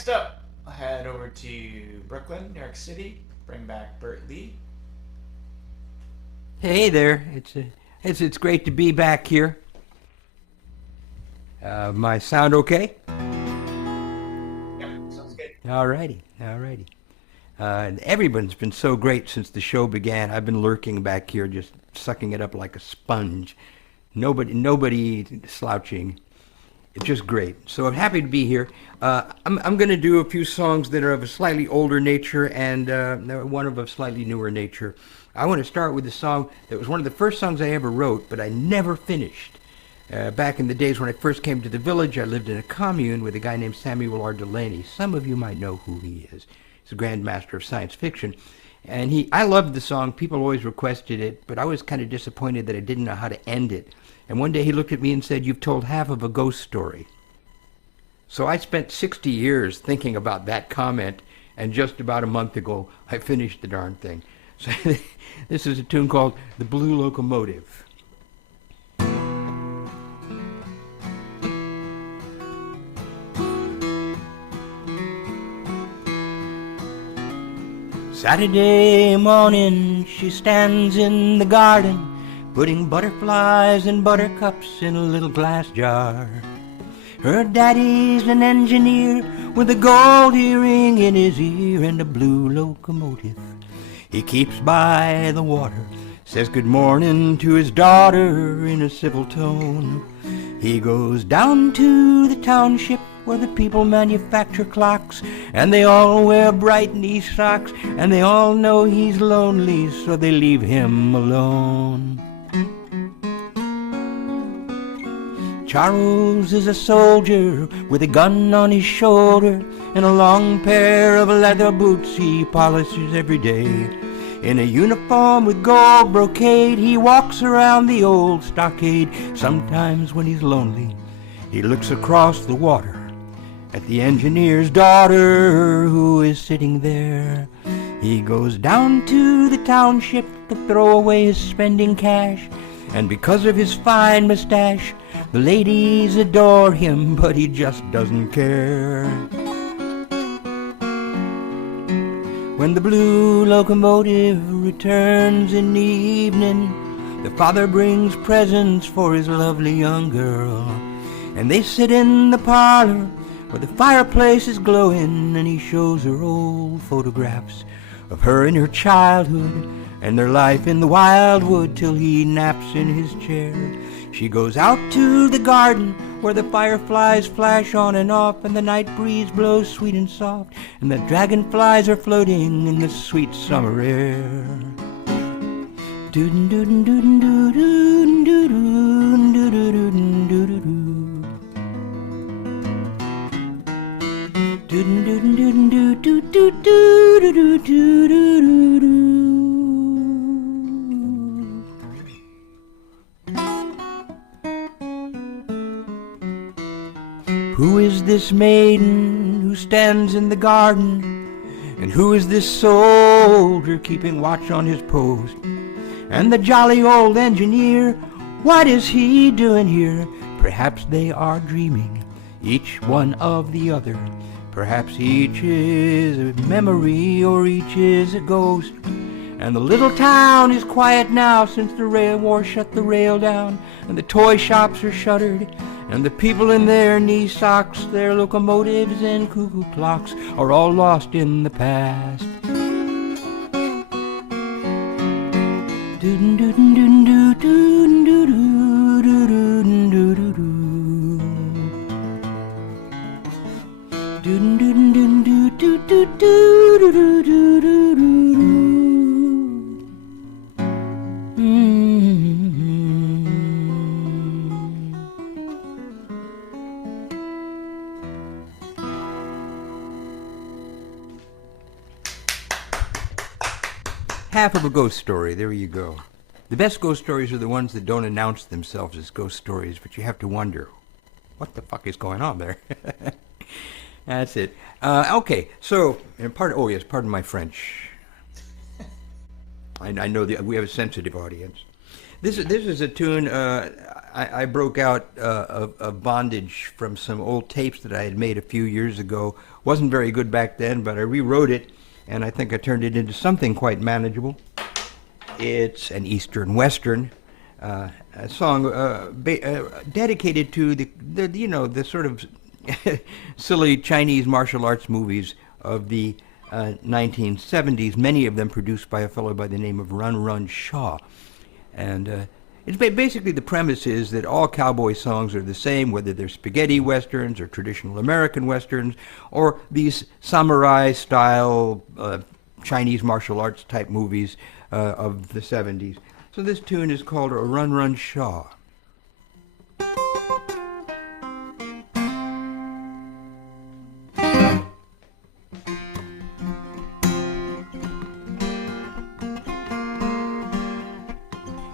Next up, I'll head over to Brooklyn, New York City. Bring back Bert Lee. Hey there, it's great to be back here. My sound okay? Yep, sounds good. Alrighty, alrighty. Everyone's been so great since the show began. I've been lurking back here, just sucking it up like a sponge. Nobody slouching. It's just great. So I'm happy to be here. I'm going to do a few songs that are of a slightly older nature and one of a slightly newer nature. I want to start with a song that was one of the first songs I ever wrote, but I never finished. Back in the days when I first came to the village, I lived in a commune with a guy named Samuel R. Delaney. Some of you might know who he is. He's a grandmaster of science fiction. And I loved the song. People always requested it, but I was kind of disappointed that I didn't know how to end it. And one day he looked at me and said, "You've told half of a ghost story." So I spent 60 years thinking about that comment, and just about a month ago, I finished the darn thing. So this is a tune called The Blue Locomotive. Saturday morning, she stands in the garden, putting butterflies and buttercups in a little glass jar. Her daddy's an engineer with a gold earring in his ear and a blue locomotive. He keeps by the water, says good morning to his daughter in a civil tone. He goes down to the township where the people manufacture clocks, and they all wear bright knee socks, and they all know he's lonely, so they leave him alone. Charles is a soldier with a gun on his shoulder and a long pair of leather boots he polishes every day. In a uniform with gold brocade, he walks around the old stockade. Sometimes when he's lonely, he looks across the water at the engineer's daughter who is sitting there. He goes down to the township to throw away his spending cash, and because of his fine mustache, the ladies adore him, but he just doesn't care. When the blue locomotive returns in the evening, the father brings presents for his lovely young girl. And they sit in the parlor where the fireplace is glowing, and he shows her old photographs of her in her childhood and their life in the wildwood till he naps in his chair. She goes out to the garden where the fireflies flash on and off, and the night breeze blows sweet and soft, and the dragonflies are floating in the sweet summer air. Doodin doodin doodin doodin doodin doodin doodin doodin doodin doodin doodin doodin doodin. Who is this maiden who stands in the garden? And who is this soldier keeping watch on his post? And the jolly old engineer, what is he doing here? Perhaps they are dreaming, each one of the other. Perhaps each is a memory or each is a ghost. And the little town is quiet now since the rail war shut the rail down, and the toy shops are shuttered, and the people in their knee socks, their locomotives and cuckoo clocks are all lost in the past. Doodin doodin doodin doodin doodin doodin doodin doodin doodin doodin doodin doodin doodin. Half of a ghost story, there you go. The best ghost stories are the ones that don't announce themselves as ghost stories, but you have to wonder, what the fuck is going on there? That's it. Okay, so, pardon my French. I know we have a sensitive audience. This is a tune I broke out of bondage from some old tapes that I had made a few years ago. Wasn't very good back then, but I rewrote it, and I think I turned it into something quite manageable. It's an Eastern Western, a song dedicated to the sort of silly Chinese martial arts movies of the 1970s, many of them produced by a fellow by the name of Run Run Shaw. And it's basically the premise is that all cowboy songs are the same, whether they're spaghetti westerns or traditional American westerns or these samurai-style Chinese martial arts type movies of the 70s. So this tune is called Run Run Shaw.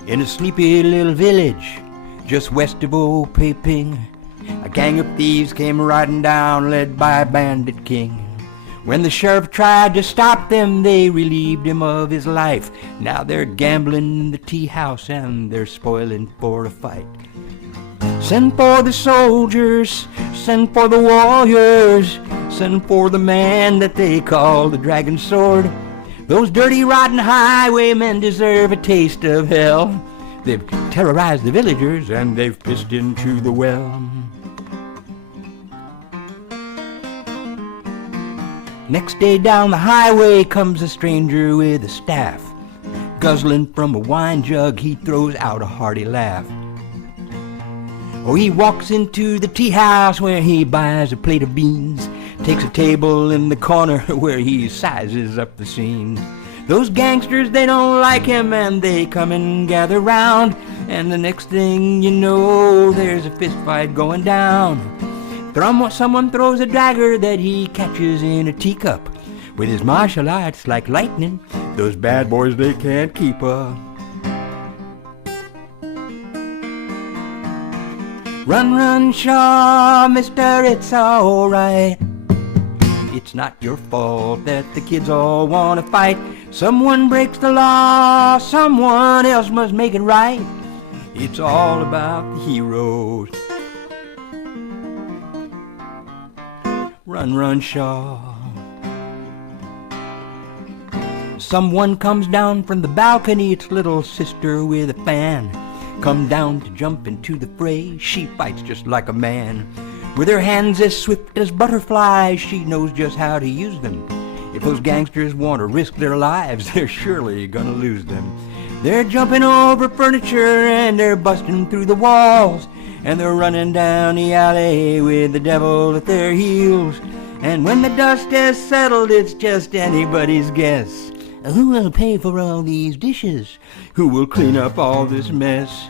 In a sleepy little village just west of old Peiping, a gang of thieves came riding down, led by Bandit King. When the sheriff tried to stop them, they relieved him of his life. Now they're gambling in the tea house and they're spoiling for a fight. Send for the soldiers, send for the warriors, send for the man that they call the Dragon Sword. Those dirty, rotten highwaymen deserve a taste of hell. They've terrorized the villagers and they've pissed into the well. Next day down the highway comes a stranger with a staff. Guzzling from a wine jug, he throws out a hearty laugh. Oh, he walks into the tea house where he buys a plate of beans, takes a table in the corner where he sizes up the scene. Those gangsters, they don't like him and they come and gather round, and the next thing you know, there's a fist fight going down. Someone throws a dagger that he catches in a teacup. With his martial arts like lightning, those bad boys, they can't keep up. Run, run, Shaw, mister, it's all right. It's not your fault that the kids all want to fight. Someone breaks the law, someone else must make it right. It's all about the heroes. Run, run, Shaw. Someone comes down from the balcony, it's little sister with a fan. Come down to jump into the fray, she fights just like a man. With her hands as swift as butterflies, she knows just how to use them. If those gangsters want to risk their lives, they're surely gonna lose them. They're jumping over furniture and they're busting through the walls, and they're running down the alley with the devil at their heels. And when the dust has settled, it's just anybody's guess. Who will pay for all these dishes? Who will clean up all this mess?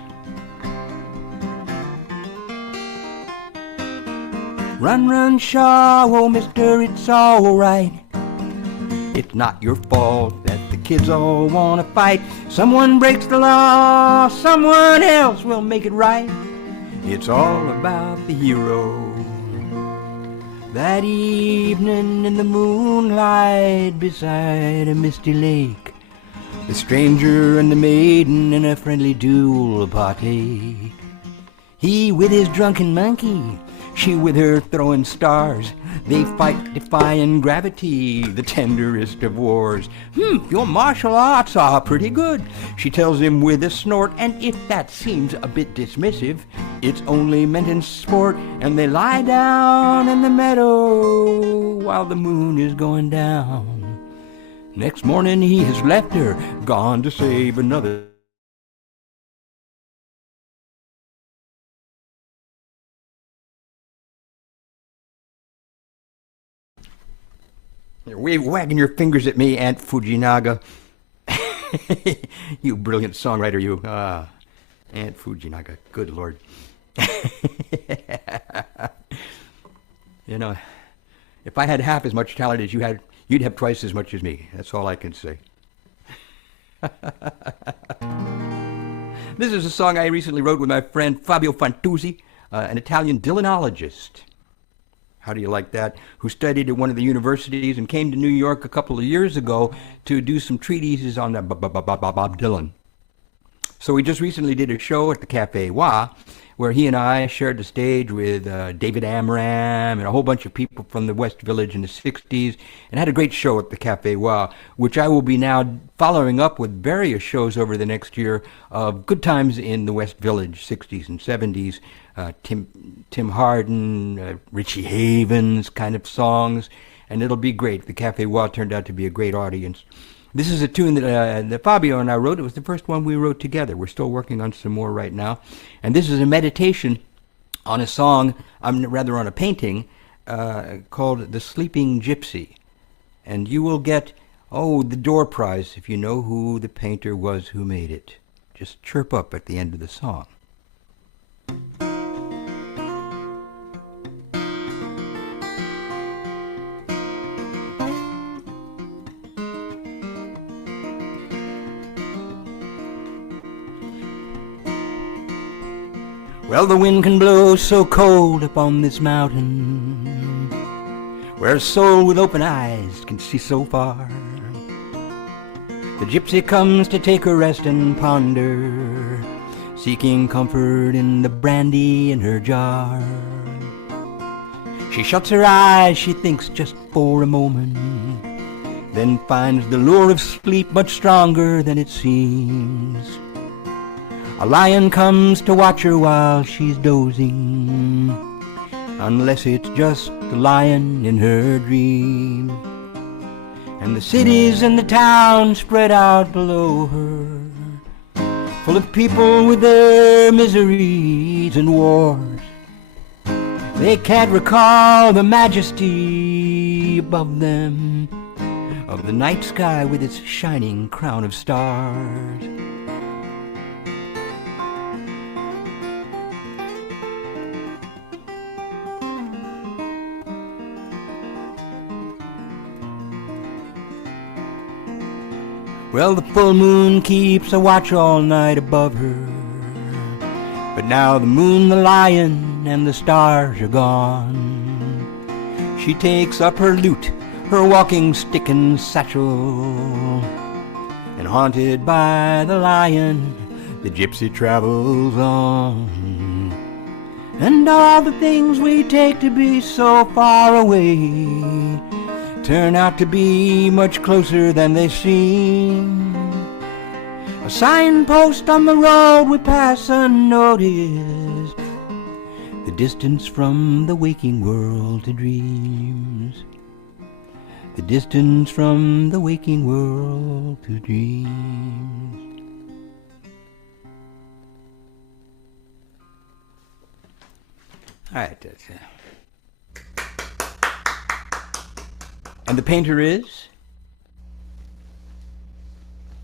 Run, run, Shaw, oh mister, it's all right. It's not your fault that the kids all want to fight. Someone breaks the law, someone else will make it right. It's all about the hero. That evening in the moonlight beside a misty lake, the stranger and the maiden in a friendly duel partake. He with his drunken monkey, she with her throwing stars. They fight defying gravity, the tenderest of wars. Your martial arts are pretty good, she tells him with a snort. And if that seems a bit dismissive, it's only meant in sport. And they lie down in the meadow while the moon is going down. Next morning he has left her, gone to save another. You're wagging your fingers at me, Aunt Fujinaga. You brilliant songwriter, you. Aunt Fujinaga, good Lord. You know, if I had half as much talent as you had, you'd have twice as much as me. That's all I can say. This is a song I recently wrote with my friend Fabio Fantuzzi, an Italian Dylanologist. How do you like that? Who studied at one of the universities and came to New York a couple of years ago to do some treatises on Bob Dylan. So we just recently did a show at the Cafe Wa, where he and I shared the stage with David Amram and a whole bunch of people from the West Village in the 60s, and had a great show at the Cafe Wa, which I will be now following up with various shows over the next year of good times in the West Village, 60s and 70s, Tim Hardin, Richie Havens kind of songs, and it'll be great. The Cafe Wa turned out to be a great audience. This is a tune that Fabio and I wrote. It was the first one we wrote together. We're still working on some more right now. And this is a meditation on a song, rather on a painting, called The Sleeping Gypsy. And you will get, the door prize if you know who the painter was who made it. Just chirp up at the end of the song. Well, the wind can blow so cold upon this mountain, where a soul with open eyes can see so far. The gypsy comes to take a rest and ponder, seeking comfort in the brandy in her jar. She shuts her eyes, she thinks just for a moment, then finds the lure of sleep much stronger than it seems. A lion comes to watch her while she's dozing, unless it's just the lion in her dream. And the cities and the towns spread out below her, full of people with their miseries and wars. They can't recall the majesty above them of the night sky with its shining crown of stars. Well, the full moon keeps a watch all night above her, but now the moon, the lion, and the stars are gone. She takes up her lute, her walking stick and satchel, and haunted by the lion, the gypsy travels on. And all the things we take to be so far away turn out to be much closer than they seem. A signpost on the road we pass unnoticed, the distance from the waking world to dreams. The distance from the waking world to dreams. All right, that's it. And the painter is?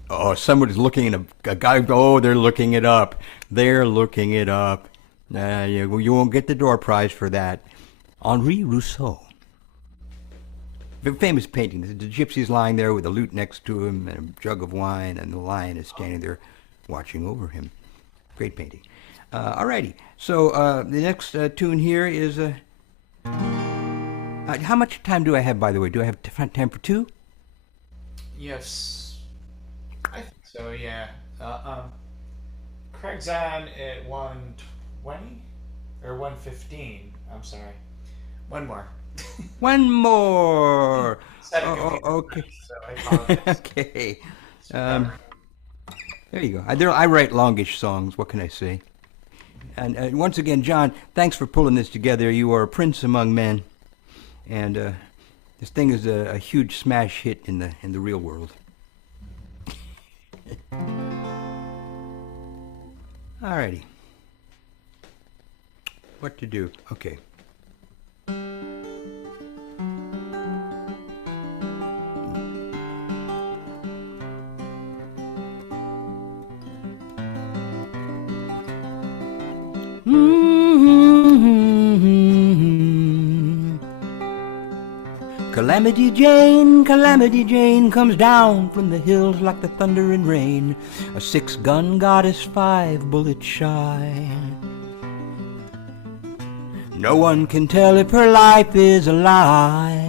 Oh, somebody's looking at a guy. Oh, they're looking it up. They're looking it up. You won't get the door prize for that. Henri Rousseau. The famous painting. The gypsy's lying there with a lute next to him and a jug of wine, and the lion is standing there watching over him. Great painting. Alrighty. So the next tune here is... how much time do I have, by the way? Do I have time for two? Yes. I think so, yeah. Craig's on at 1:20? Or 1:15. I'm sorry. One more. One more! Okay. So I apologize. Okay. There you go. I write longish songs. What can I say? And once again, John, thanks for pulling this together. You are a prince among men. And this thing is a huge smash hit in the real world. Alrighty. What to do? Okay. Calamity Jane comes down from the hills like the thunder and rain, a 6-gun goddess 5 bullets shy. No one can tell if her life is a lie.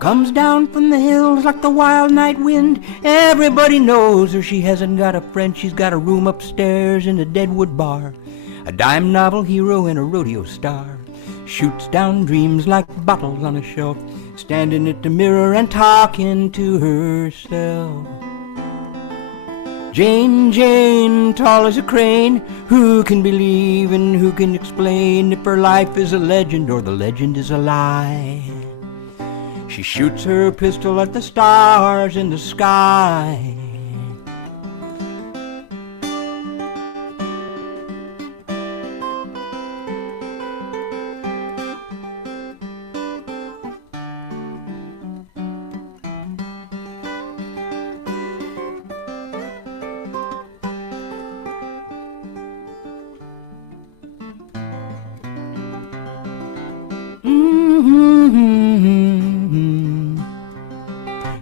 Comes down from the hills like the wild night wind. Everybody knows her. She hasn't got a friend. She's got a room upstairs in a Deadwood bar. A dime novel hero and a rodeo star. Shoots down dreams like bottles on a shelf. Standing at the mirror and talking to herself. Jane, Jane, tall as a crane. Who can believe and who can explain if her life is a legend or the legend is a lie? She shoots her pistol at the stars in the sky.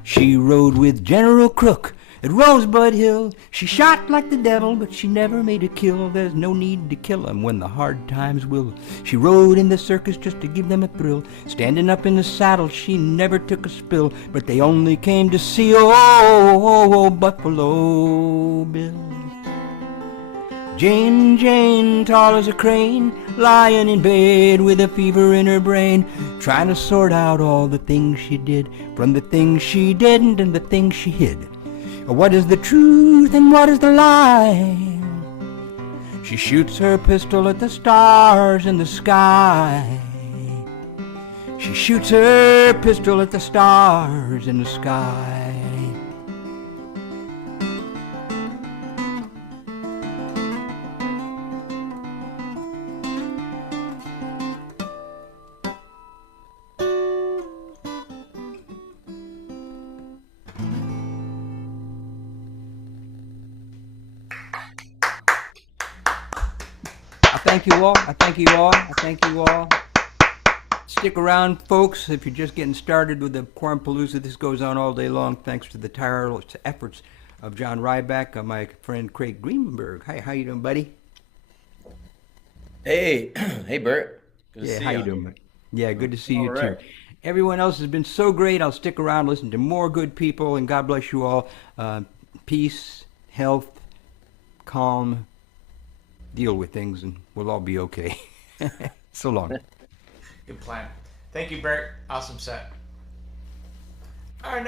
She rode with General Crook at Rosebud Hill. She shot like the devil, but she never made a kill. There's no need to kill 'em when the hard times will. She rode in the circus just to give them a thrill. Standing up in the saddle, she never took a spill. But they only came to see Buffalo Bill. Jane, Jane, tall as a crane, lying in bed with a fever in her brain, trying to sort out all the things she did from the things she didn't and the things she hid. What is the truth and what is the lie? She shoots her pistol at the stars in the sky. She shoots her pistol at the stars in the sky. I thank you all. I thank you all. I thank you all. Stick around, folks, if you're just getting started with the QuaranPalooza. This goes on all day long, thanks to the tireless efforts of John Ryback and my friend Craig Greenberg. Hi, how you doing, buddy? Hey, hey, Bert. Good to Yeah, see how you you. doing, buddy? Yeah, good to see you All too. right. Everyone else has been so great. I'll stick around, listen to more good people, and God bless you all. Peace, health, calm, deal with things, and we'll all be okay. So long. Good plan. Thank you, Bert. Awesome set. Our